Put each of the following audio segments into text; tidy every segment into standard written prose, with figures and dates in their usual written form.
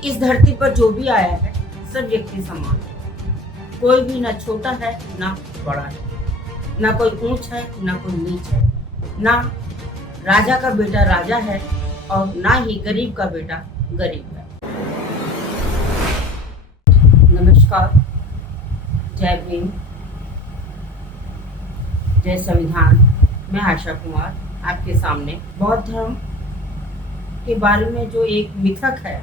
इस धरती पर जो भी आया है सब व्यक्ति समान है। कोई भी ना छोटा है ना बड़ा है, ना कोई ऊंच है ना कोई नीच है, ना राजा का बेटा राजा है और ना ही गरीब का बेटा गरीब है। नमस्कार, जय भीम, जय संविधान। मैं आशा कुमार आपके सामने बौद्ध धर्म के बारे में जो एक मिथक है,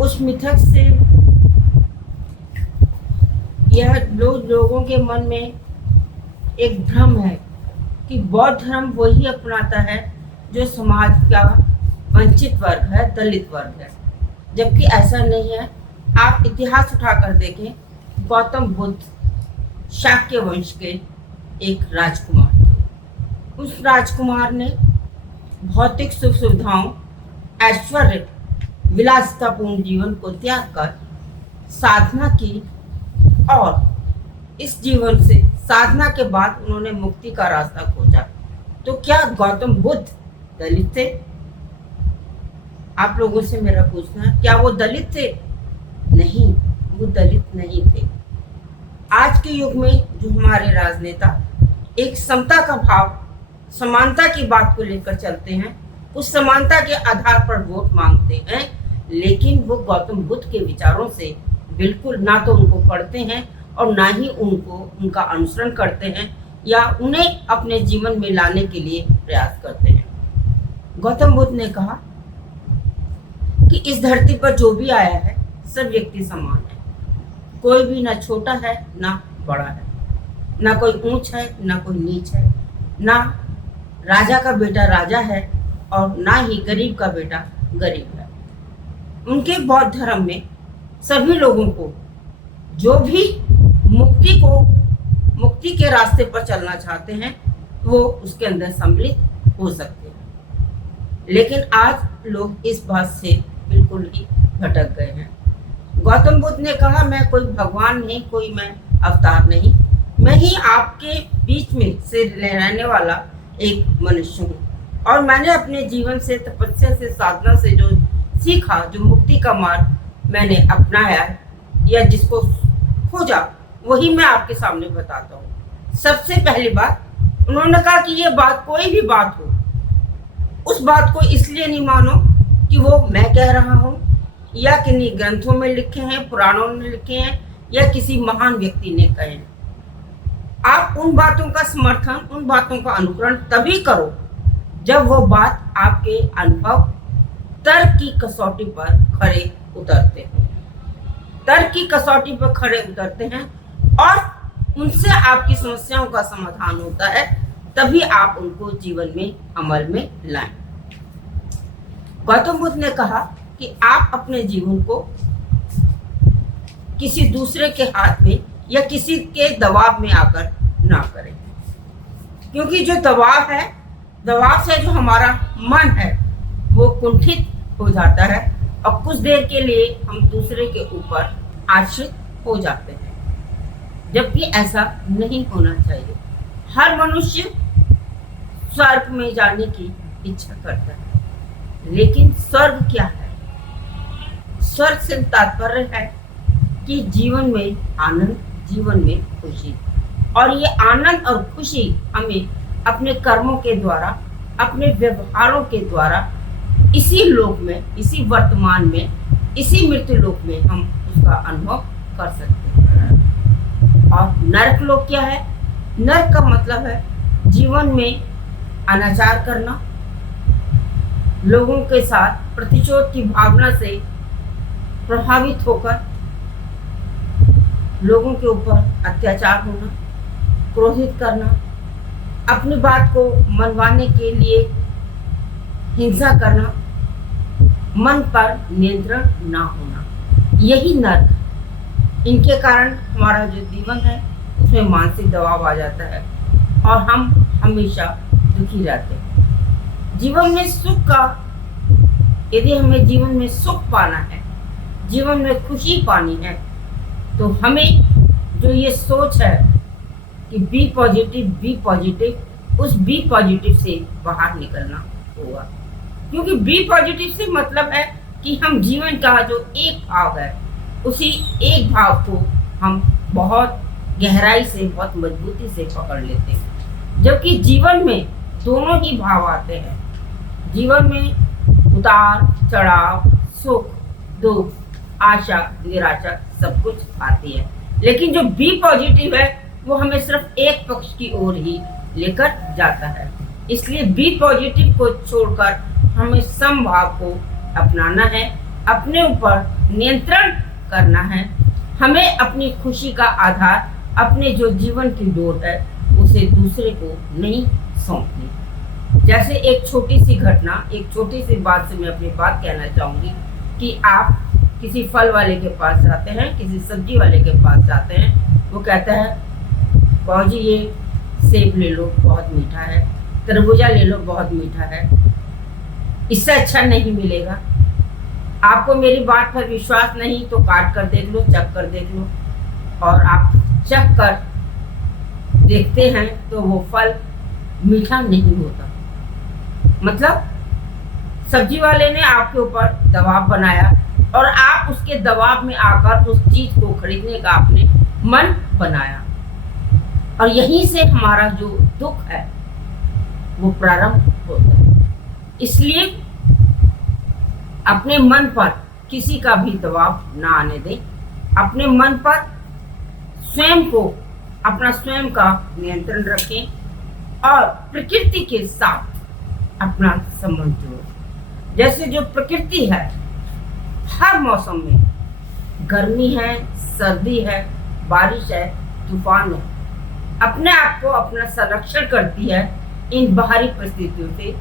उस मिथक से यह लोगों के मन में एक भ्रम है कि बौद्ध धर्म वही अपनाता है जो समाज का वंचित वर्ग है, दलित वर्ग है, जबकि ऐसा नहीं है। आप इतिहास उठाकर देखें, गौतम बुद्ध शाक्य वंश के एक राजकुमार थे। उस राजकुमार ने भौतिक सुख सुविधाओं, ऐश्वर्य, विलासितापूर्ण जीवन को त्याग कर साधना की और इस जीवन से साधना के बाद उन्होंने मुक्ति का रास्ता खोजा। तो क्या गौतम बुद्ध दलित थे? आप लोगों से मेरा पूछना है, क्या वो दलित थे? नहीं, वो दलित नहीं थे। आज के युग में जो हमारे राजनेता एक समता का भाव, समानता की बात को लेकर चलते हैं, उस समानता के आधार पर वोट मांगते हैं, लेकिन वो गौतम बुद्ध के विचारों से बिल्कुल ना तो उनको पढ़ते हैं और ना ही उनका अनुसरण करते हैं या उन्हें अपने जीवन में लाने के लिए प्रयास करते हैं। गौतम बुद्ध ने कहा कि इस धरती पर जो भी आया है सब व्यक्ति समान है। कोई भी ना छोटा है ना बड़ा है, ना कोई ऊंच है ना कोई नीच है, ना राजा का बेटा राजा है और ना ही गरीब का बेटा गरीब है। उनके बौद्ध धर्म में सभी लोगों को जो भी मुक्ति के रास्ते पर चलना चाहते हैं वो उसके अंदर सम्मिलित हो सकते हैं। लेकिन आज लोग इस बात से बिल्कुल ही भटक गए हैं। गौतम बुद्ध ने कहा, मैं कोई भगवान नहीं, कोई मैं अवतार नहीं, मैं ही आपके बीच में से रहने वाला एक मनुष्य हूँ और मैंने अपने जीवन से, तपस्या से, साधना से जो सीखा, जो मुक्ति का मार्ग मैंने अपनाया या जिसको खोजा, वही मैं आपके सामने बताता हूँ। सबसे पहली बात, उन्होंने कहा कि ये बात कोई भी बात हो, उस बात को इसलिए नहीं मानो कि वो मैं कह रहा हूँ या किन्हीं ग्रंथों में लिखे हैं, पुराणों में लिखे हैं या किसी महान व्यक्ति ने कहे हैं। आप उन बातों का समर्थन, उन बातों का अनुकरण तभी करो जब वो बात आपके अनुभव, तर्क की कसौटी पर खरे उतरते हैं। तर्क की कसौटी पर खरे उतरते हैं और उनसे आपकी समस्याओं का समाधान होता है, तभी आप उनको जीवन में अमल में लाएं। गौतम बुद्ध ने कहा कि आप अपने जीवन को किसी दूसरे के हाथ में या किसी के दबाव में आकर ना करें, क्योंकि जो दबाव है, दबाव से जो हमारा मन है वो कुंठित हो जाता है और कुछ देर के लिए हम दूसरे के ऊपर आश्रित हो जाते हैं, जबकि ऐसा नहीं होना चाहिए। हर मनुष्य स्वर्ग में जाने की इच्छा करता है, लेकिन स्वर्ग क्या है? स्वर्ग से तात्पर्य है कि जीवन में आनंद, जीवन में खुशी, और ये आनंद और खुशी हमें अपने कर्मों के द्वारा, अपने व्यवहारों के द्वारा इसी लोक में, इसी वर्तमान में, इसी मृत्यु लोक में हम उसका अनुभव कर सकते हैं। और नरक लोक क्या है? नरक का मतलब है जीवन में अनाचार करना, लोगों के साथ प्रतिशोध की भावना से प्रभावित होकर लोगों के ऊपर अत्याचार होना, क्रोधित करना, अपनी बात को मनवाने के लिए हिंसा करना, मन पर नियंत्रण ना होना, यही नर्क। इनके कारण हमारा जो जीवन है उसमें मानसिक दबाव आ जाता है और हम हमेशा दुखी रहते हैं। जीवन में सुख का, यदि हमें जीवन में सुख पाना है, जीवन में खुशी पानी है, तो हमें जो ये सोच है कि बी पॉजिटिव, उस बी पॉजिटिव से बाहर निकलना होगा। क्योंकि बी पॉजिटिव से मतलब है कि हम जीवन का जो एक भाव है उसी एक भाव को हम बहुत गहराई से, बहुत मजबूती से पकड़ लेते हैं। जबकि जीवन में दोनों ही भाव आते हैं। जीवन में उतार चढ़ाव, सुख दुख, आशा निराशा सब कुछ आती है, लेकिन जो बी पॉजिटिव है वो हमें सिर्फ एक पक्ष की ओर ही लेकर जाता है। इसलिए बी पॉजिटिव को छोड़कर हमें समभाव को अपनाना है, अपने ऊपर नियंत्रण करना है। हमें अपनी खुशी का आधार, अपने जो जीवन की डोर है उसे दूसरे को नहीं सौंपनी। जैसे एक छोटी सी घटना, एक छोटी सी बात से मैं अपनी बात कहना चाहूँगी कि आप किसी फल वाले के पास जाते हैं, किसी सब्जी वाले के पास जाते हैं, वो कहता है बाबूजी ये सेब ले लो बहुत मीठा है, तरबूजा ले लो बहुत मीठा है, इससे अच्छा नहीं मिलेगा। आपको मेरी बात पर विश्वास नहीं तो काट कर देख लो, चख कर देख लो। और आप चख कर देखते हैं तो वो फल मीठा नहीं होता। मतलब सब्जी वाले ने आपके ऊपर दबाव बनाया और आप उसके दबाव में आकर उस चीज को खरीदने का आपने मन बनाया, और यहीं से हमारा जो दुख है वो प्रारंभ होता है। इसलिए अपने मन पर किसी का भी दबाव ना आने दें। अपने मन पर स्वयं को, अपना स्वयं का नियंत्रण रखें और प्रकृति के साथ अपना संबंध जोड़ें। जैसे जो प्रकृति है, हर मौसम में, गर्मी है, सर्दी है, बारिश है, तूफान है, अपने आप को अपना संरक्षण करती है इन बाहरी परिस्थितियों से।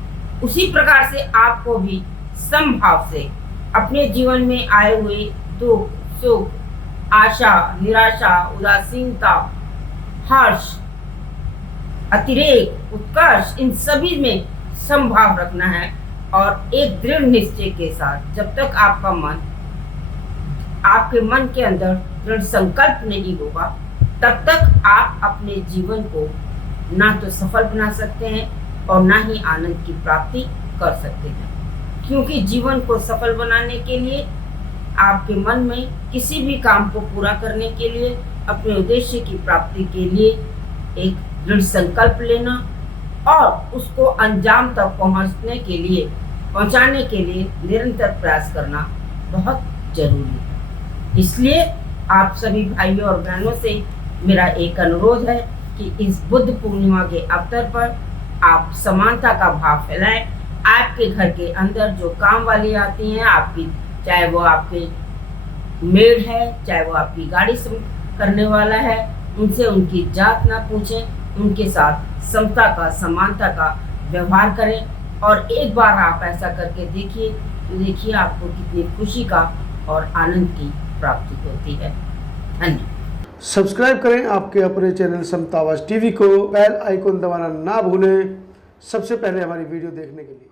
उसी प्रकार से आपको भी समभाव से अपने जीवन में आए हुए दुख, सुख, आशा, निराशा, उदासीनता, हर्ष, अतिरेक, उत्कर्ष, इन सभी में समभाव रखना है। और एक दृढ़ निश्चय के साथ, जब तक आपका मन, आपके मन के अंदर दृढ़ संकल्प नहीं होगा, तब तक आप अपने जीवन को ना तो सफल बना सकते हैं और ना ही आनंद की प्राप्ति कर सकते हैं। क्योंकि जीवन को सफल बनाने के लिए आपके मन में किसी भी काम को पूरा करने के लिए, अपने उद्देश्य की प्राप्ति के लिए एक दृढ़ संकल्प लेना और उसको अंजाम तक पहुंचाने के लिए निरंतर प्रयास करना बहुत जरूरी है। इसलिए आप सभी भाइयों और बहनों से मेरा एक अनुरोध है कि इस बुद्ध पूर्णिमा के अवसर पर आप समानता का भाव फैलाएं। आपके घर के अंदर जो काम वाली आती हैं, आपकी, चाहे वो आपके मेड है, चाहे वो आपकी गाड़ी करने वाला है, उनसे उनकी जात ना पूछें, उनके साथ समता का, समानता का व्यवहार करें। और एक बार आप ऐसा करके देखिए तो देखिए आपको कितनी खुशी का और आनंद की प्राप्ति होती है। धन्यवाद। सब्सक्राइब करें आपके अपने चैनल समतावाज टीवी को, बेल आइकन दबाना ना भूलें सबसे पहले हमारी वीडियो देखने के लिए।